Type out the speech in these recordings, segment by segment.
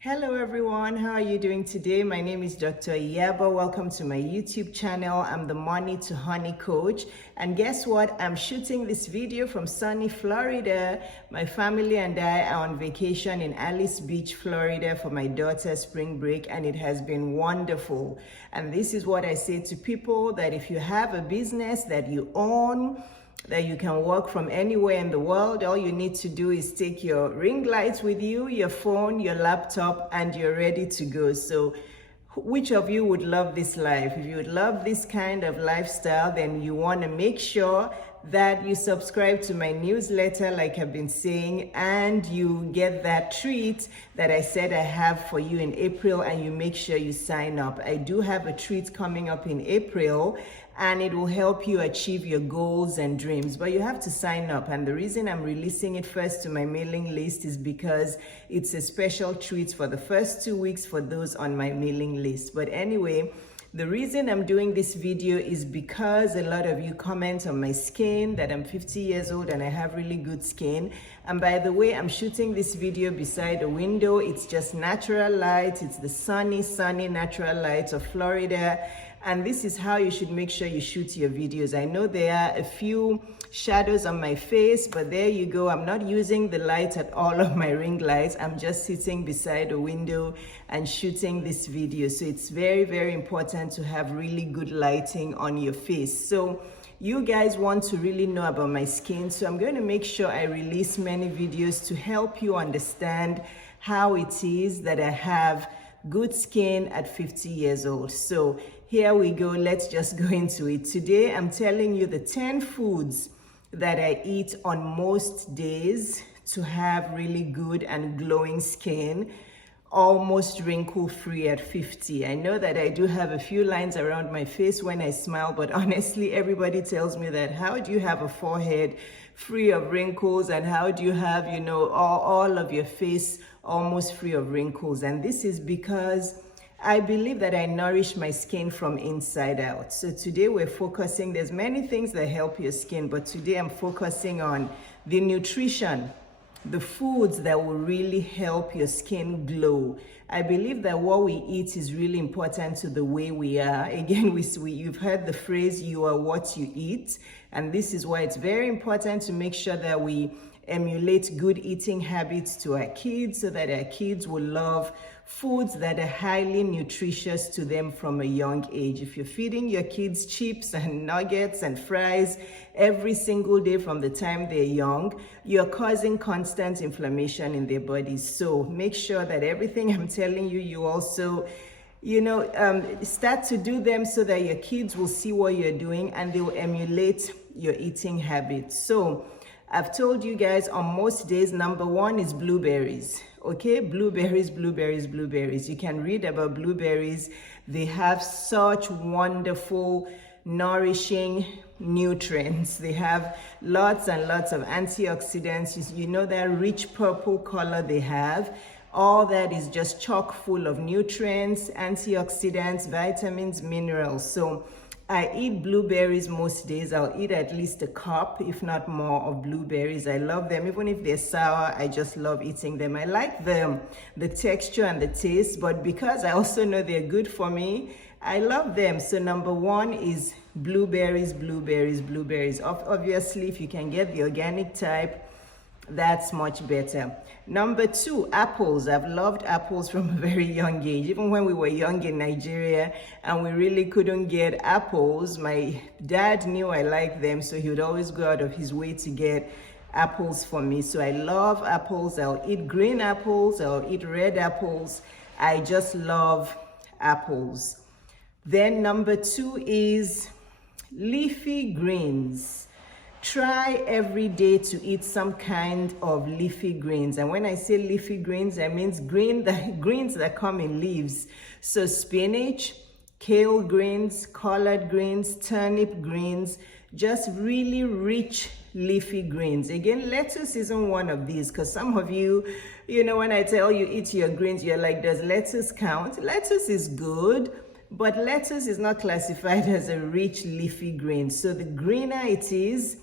Hello everyone, how are you doing today? My name is Dr. Iyabo. Welcome to my YouTube channel. I'm the Money to Honey coach. And guess what? I'm shooting this video from sunny Florida. My family and I are on vacation in Alice Beach, Florida for my daughter's spring break, and it has been wonderful. And this is what I say to people, that if you have a business that you own, that you can work from anywhere in the world, all you need to do is take your ring lights with you, your phone, your laptop, and you're ready to go. So which of you would love this life? If you would love this kind of lifestyle, then you want to make sure that you subscribe to my newsletter, like I've been saying, and you get that treat that I said I have for you in April, and you make sure you sign up. I do have a treat coming up in April, and it will help you achieve your goals and dreams, but you have to sign up. And the reason I'm releasing it first to my mailing list is because it's a special treat for the first 2 weeks for those on my mailing list. But anyway, the reason I'm doing this video is because a lot of you comment on my skin, that I'm 50 years old and I have really good skin. And by the way, I'm shooting this video beside a window. It's just natural light. It's the sunny natural light of Florida. And this is how you should make sure you shoot your videos. I know there are a few shadows on my face, but there you go. I'm not using the light at all of my ring lights. I'm just sitting beside a window and shooting this video. So it's very important to have really good lighting on your face. So you guys want to really know about my skin, so I'm going to make sure I release many videos to help you understand how it is that I have good skin at 50 years old. So here we go. Let's just go into it. Today, I'm telling you the 10 foods that I eat on most days to have really good and glowing skin, almost wrinkle-free at 50. I know that I do have a few lines around my face when I smile, but honestly, everybody tells me that, how do you have a forehead free of wrinkles, and how do you have, you know, all of your face almost free of wrinkles? And this is because I believe that I nourish my skin from inside out. So today we're focusing, there's many things that help your skin, but today I'm focusing on the nutrition, the foods that will really help your skin glow. I believe that what we eat is really important to the way we are. Again, you've heard the phrase, you are what you eat. And this is why it's very important to make sure that we emulate good eating habits to our kids, so that our kids will love foods that are highly nutritious to them from a young age. If you're feeding your kids chips and nuggets and fries every single day from the time they're young, you're causing constant inflammation in their bodies. So make sure that everything I'm telling you, you also start to do them, so that your kids will see what you're doing and they will emulate your eating habits. So I've told you guys on most days, number one is blueberries. Okay, blueberries. You can read about blueberries. They have such wonderful, nourishing nutrients. They have lots and lots of antioxidants. You know that rich purple color they have. All that is just chock full of nutrients, antioxidants, vitamins, minerals. So I eat blueberries most days. I'll eat at least a cup, if not more, of blueberries. I love them. Even if they're sour, I just love eating them. I like them, the texture and the taste, but because I also know they're good for me, I love them. So number one is blueberries. Obviously, if you can get the organic type, that's much better. Number two, apples. I've loved apples from a very young age. Even when we were young in Nigeria and we really couldn't get apples, my dad knew I liked them, so he would always go out of his way to get apples for me. So I love apples. I'll eat green apples, I'll eat red apples. I just love apples. Then number two is leafy greens. Try every day to eat some kind of leafy greens. And when I say leafy greens, I mean greens that come in leaves. So spinach, kale greens, collard greens, turnip greens, just really rich leafy greens. Again, lettuce isn't one of these, because some of you, when I tell you eat your greens, you're like, does lettuce count? Lettuce is good, but lettuce is not classified as a rich leafy green. So the greener it is,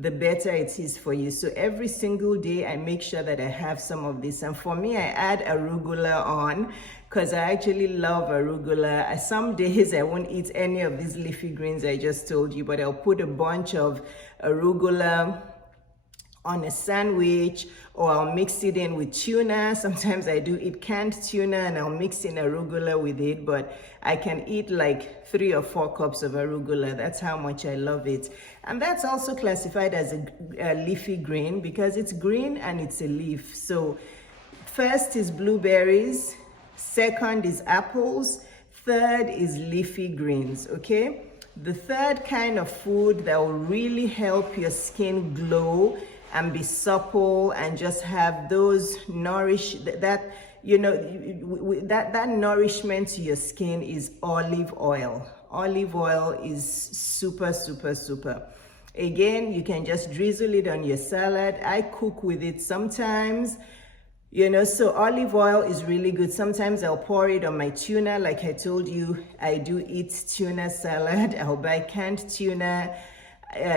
the better it is for you. So every single day I make sure that I have some of this. And for me, I add arugula on because I actually love arugula. Some days I won't eat any of these leafy greens I just told you, but I'll put a bunch of arugula on a sandwich, or I'll mix it in with tuna. Sometimes I do eat canned tuna and I'll mix in arugula with it, but I can eat like 3 or 4 cups of arugula. That's how much I love it. And that's also classified as a leafy green because it's green and it's a leaf. So first is blueberries, second is apples, third is leafy greens, okay? The third kind of food that will really help your skin glow and be supple and just have those nourish that that nourishment to your skin is olive oil. Olive oil is super. Again, you can just drizzle it on your salad. I cook with it sometimes, so olive oil is really good. Sometimes I'll pour it on my tuna. Like I told you, I do eat tuna salad. I'll buy canned tuna,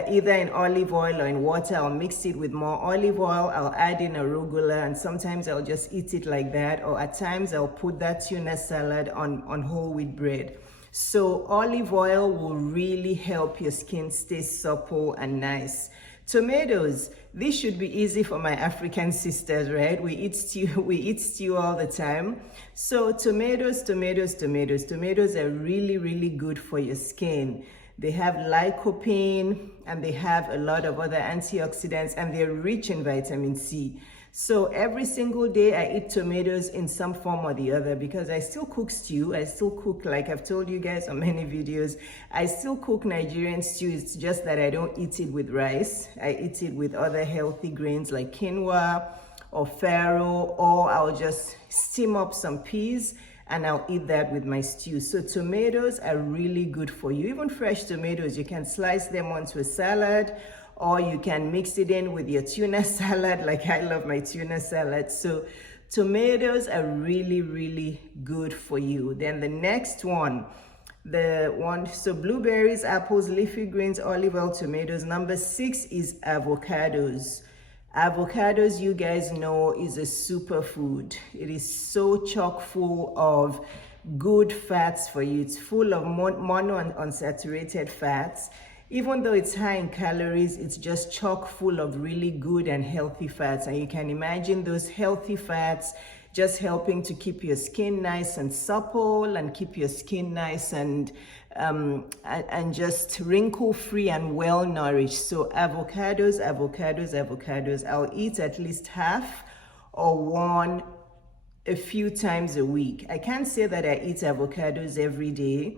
either in olive oil or in water. I'll mix it with more olive oil. I'll add in arugula, and sometimes I'll just eat it like that. Or at times I'll put that tuna salad on whole wheat bread. So olive oil will really help your skin stay supple and nice. Tomatoes, this should be easy for my African sisters, right? We eat stew all the time. So tomatoes are really good for your skin. They have lycopene and they have a lot of other antioxidants, and they're rich in vitamin C. So every single day I eat tomatoes in some form or the other because I still cook stew. I still cook, like I've told you guys on many videos, I still cook Nigerian stew. It's just that I don't eat it with rice. I eat it with other healthy grains like quinoa or farro, or I'll just steam up some peas and I'll eat that with my stew. So tomatoes are really good for you. Even fresh tomatoes, you can slice them onto a salad, or you can mix it in with your tuna salad. Like I love my tuna salad. So tomatoes are really good for you. Then the next one, so blueberries, apples, leafy greens, olive oil, tomatoes. Number 6 is avocados. Avocados, you guys know, is a superfood. It is so chock full of good fats for you. It's full of mono and unsaturated fats. Even though it's high in calories, it's just chock full of really good and healthy fats. And you can imagine those healthy fats just helping to keep your skin nice and supple, and keep your skin nice and just wrinkle-free and well-nourished. So avocados. I'll eat at least half or one a few times a week. I can't say that I eat avocados every day.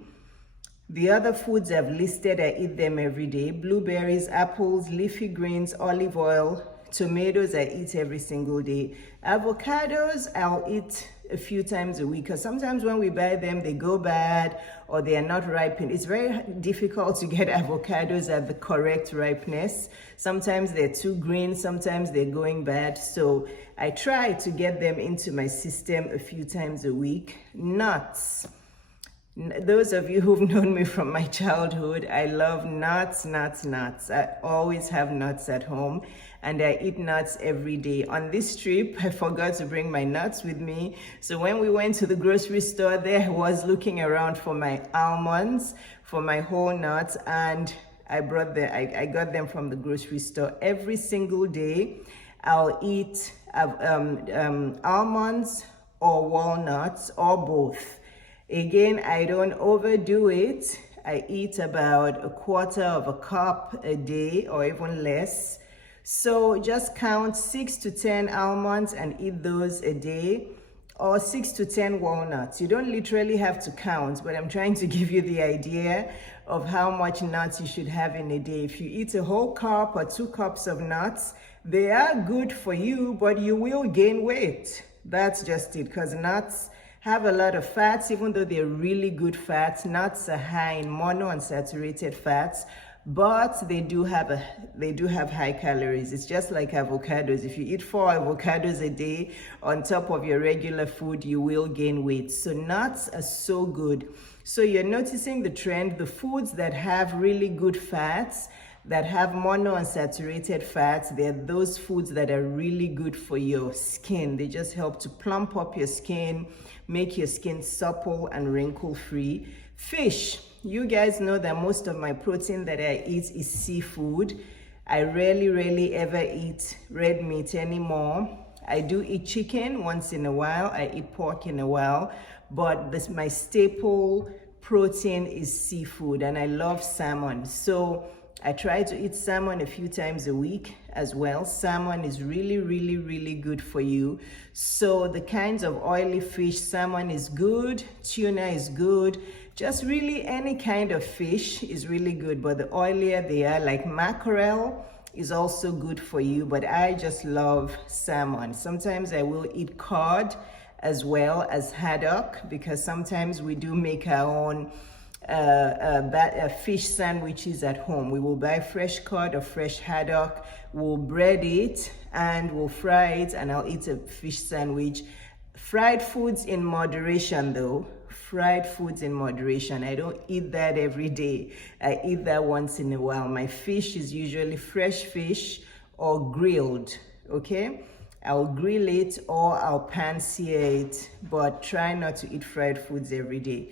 The other foods I've listed, I eat them every day. Blueberries, apples, leafy greens, olive oil, tomatoes, I eat every single day. Avocados, I'll eat a few times a week, because sometimes when we buy them, they go bad or they are not ripened. It's very difficult to get avocados at the correct ripeness. Sometimes they're too green, sometimes they're going bad. So I try to get them into my system a few times a week. Nuts. Those of you who've known me from my childhood, I love nuts. I always have nuts at home, and I eat nuts every day. On this trip, I forgot to bring my nuts with me. So when we went to the grocery store, there I was looking around for my almonds, for my whole nuts, and I got them from the grocery store. Every single day, I'll eat almonds or walnuts or both. Again, I don't overdo it. I eat about 1/4 cup a day or even less. So just count 6 to 10 almonds and eat those a day, or 6 to 10 walnuts. You don't literally have to count, but I'm trying to give you the idea of how much nuts you should have in a day. If you eat a whole cup or 2 cups of nuts, they are good for you, but you will gain weight. That's just it, because nuts have a lot of fats. Even though they're really good fats, nuts are high in monounsaturated fats, but they do have high calories. It's just like avocados. If you eat 4 avocados a day on top of your regular food, you will gain weight. So nuts are so good. So you're noticing the trend. The foods that have really good fats that have monounsaturated fats. They're those foods that are really good for your skin. They just help to plump up your skin, make your skin supple and wrinkle-free. Fish. You guys know that most of my protein that I eat is seafood. I rarely ever eat red meat anymore. I do eat chicken once in a while. I eat pork in a while, but my staple protein is seafood, and I love salmon. So I try to eat salmon a few times a week as well. Salmon is really good for you. So the kinds of oily fish, salmon is good, tuna is good, just really any kind of fish is really good, but the oilier they are, like mackerel, is also good for you, but I just love salmon. Sometimes I will eat cod as well as haddock, because sometimes we do make our own fish sandwiches at home. We will buy fresh cod or fresh haddock, we'll bread it and we'll fry it, and I'll eat a fish sandwich. Fried foods in moderation though. Fried foods in moderation. I don't eat that every day. I eat that once in a while. My fish is usually fresh fish or grilled, okay? I'll grill it or I'll pan-sear it, but try not to eat fried foods every day.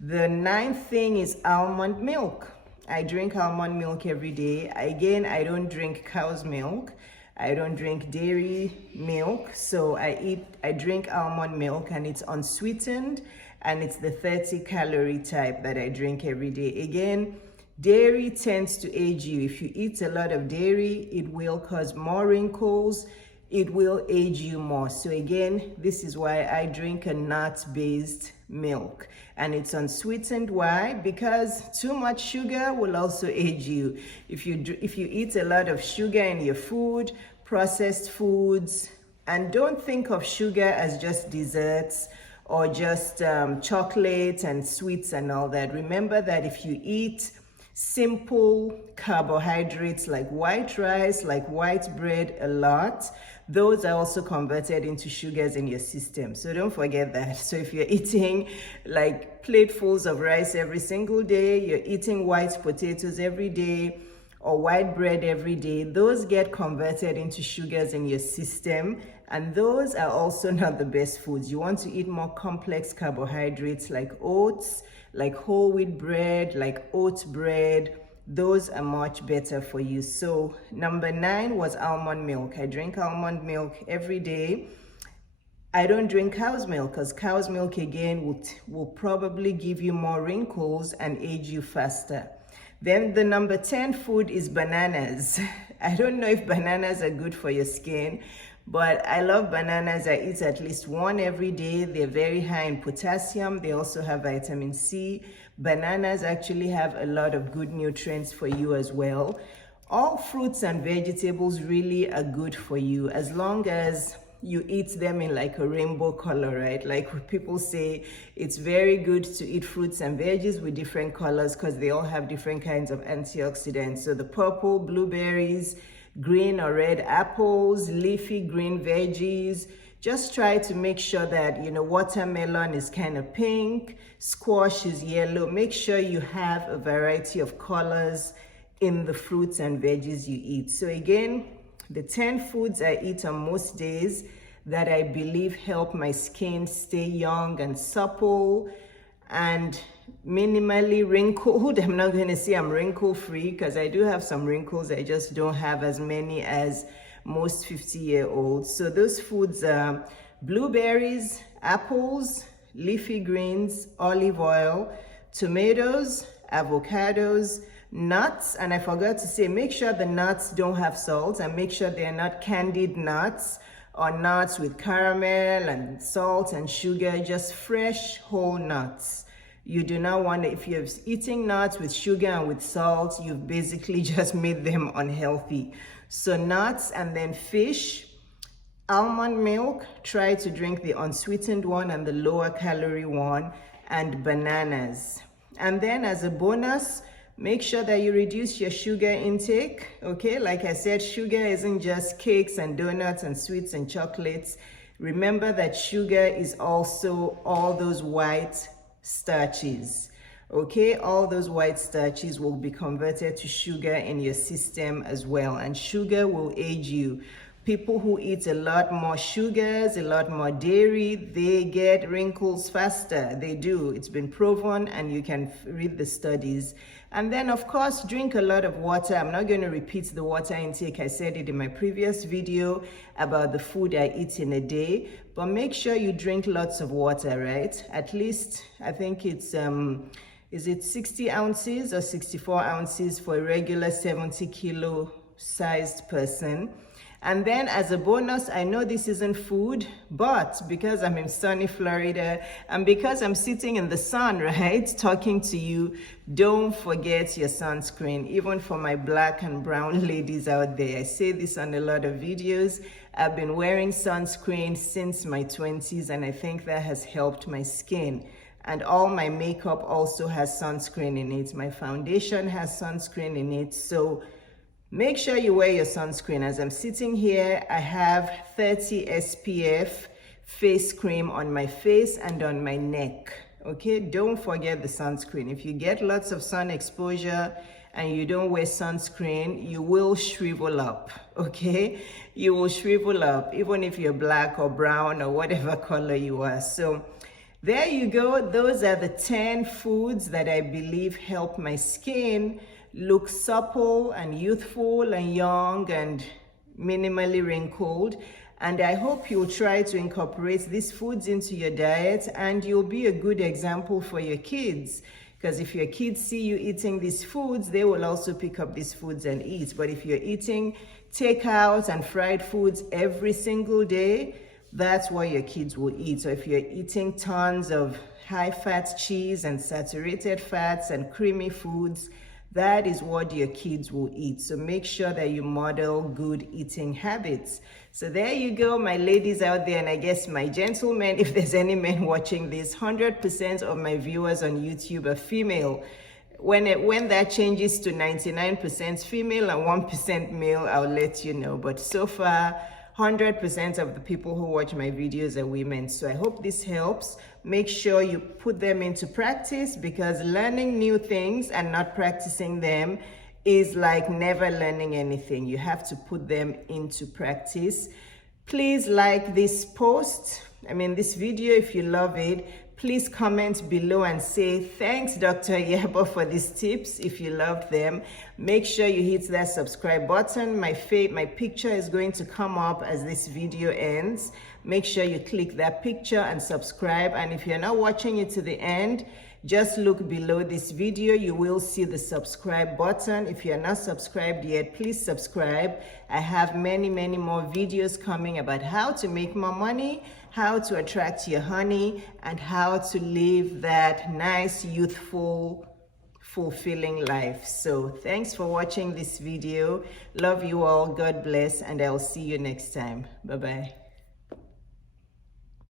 The ninth thing is almond milk. I drink almond milk every day. Again, I don't drink cow's milk. I don't drink dairy milk, so I drink almond milk, and it's unsweetened, and it's the 30-calorie type that I drink every day. Again, dairy tends to age you. If you eat a lot of dairy, it will cause more wrinkles. It will age you more. So again, this is why I drink a nut-based milk, and it's unsweetened. Why? Because too much sugar will also age you. If you eat a lot of sugar in your food, processed foods, and don't think of sugar as just desserts or just chocolate and sweets and all that. Remember that if you eat simple carbohydrates like white rice, like white bread a lot, those are also converted into sugars in your system. So don't forget that. So if you're eating like platefuls of rice every single day, you're eating white potatoes every day, or white bread every day, those get converted into sugars in your system, and those are also not the best foods. You want to eat more complex carbohydrates like oats, like whole wheat bread, like oat bread. Those are much better for you. So number 9 was almond milk. I drink almond milk every day. I don't drink cow's milk, because cow's milk again will probably give you more wrinkles and age you faster. Then the number 10 food is bananas. I don't know if bananas are good for your skin, but I love bananas. I eat at least one every day. They're very high in potassium. They also have vitamin C. Bananas actually have a lot of good nutrients for you as well. All fruits and vegetables really are good for you, as long as you eat them in like a rainbow color, right? Like people say, it's very good to eat fruits and veggies with different colors because they all have different kinds of antioxidants. So the purple blueberries, green or red apples, leafy green veggies. Just try to make sure that, watermelon is kind of pink, squash is yellow. Make sure you have a variety of colors in the fruits and veggies you eat. So again, the 10 foods I eat on most days that I believe help my skin stay young and supple and minimally wrinkled. I'm not going to say I'm wrinkle free, because I do have some wrinkles. I just don't have as many as most 50-year-olds. So those foods are blueberries, apples, leafy greens, olive oil, tomatoes, avocados, nuts, and I forgot to say, make sure the nuts don't have salt, and make sure they're not candied nuts or nuts with caramel and salt and sugar, just fresh whole nuts. You do not want to, if you're eating nuts with sugar and with salt, you've basically just made them unhealthy. So nuts, and then fish, almond milk, try to drink the unsweetened one and the lower calorie one, and bananas. And then as a bonus, make sure that you reduce your sugar intake, okay? Like I said, sugar isn't just cakes and donuts and sweets and chocolates. Remember that sugar is also all those white starches, Okay, all those white starches will be converted to sugar in your system as well, and sugar will age you. People who eat a lot more sugars, a lot more dairy, they get wrinkles faster. They do. It's been proven, and you can read the studies. And then, of course, drink a lot of water. I'm not going to repeat the water intake. I said it in my previous video about the food I eat in a day. But make sure you drink lots of water, right? At least, I think it's is it 60 ounces or 64 ounces for a regular 70 kilo sized person. And then as a bonus, I know this isn't food, but because I'm in sunny Florida and because I'm sitting in the sun, right, talking to you, don't forget your sunscreen. Even for my black and brown ladies out there, I say this on a lot of videos. I've been wearing sunscreen since my 20s, and I think that has helped my skin. And all my makeup also has sunscreen in it. My foundation has sunscreen in it. So make sure you wear your sunscreen. As I'm sitting here, I have 30 SPF face cream on my face and on my neck. Okay, don't forget the sunscreen. If you get lots of sun exposure and you don't wear sunscreen, you will shrivel up, okay? You will shrivel up, even if you're black or brown or whatever color you are. So there you go. Those are the 10 foods that I believe help my skin look supple and youthful and young and minimally wrinkled. And I hope you'll try to incorporate these foods into your diet, and you'll be a good example for your kids. Because if your kids see you eating these foods, they will also pick up these foods and eat. But if you're eating takeout and fried foods every single day, that's what your kids will eat. So if you're eating tons of high-fat cheese and saturated fats and creamy foods, that is what your kids will eat. So make sure that you model good eating habits. So there you go, my ladies out there, and I guess my gentlemen, if there's any men watching this, 100% of my viewers on YouTube are female. When that changes to 99% female and 1% male, I'll let you know. But so far, 100% of the people who watch my videos are women. So I hope this helps. Make sure you put them into practice, because learning new things and not practicing them is like never learning anything. You have to put them into practice. Please like this this video if you love it. Please comment below and say, thanks Dr. Iyabo for these tips if you loved them. Make sure you hit that subscribe button. My picture is going to come up as this video ends. Make sure you click that picture and subscribe. And if you're not watching it to the end, just look below this video. You will see the subscribe button. If you're not subscribed yet, please subscribe. I have many more videos coming about how to make more money, how to attract your honey, and how to live that nice, youthful, fulfilling life. So thanks for watching this video. Love you all. God bless, and I'll see you next time. Bye-bye.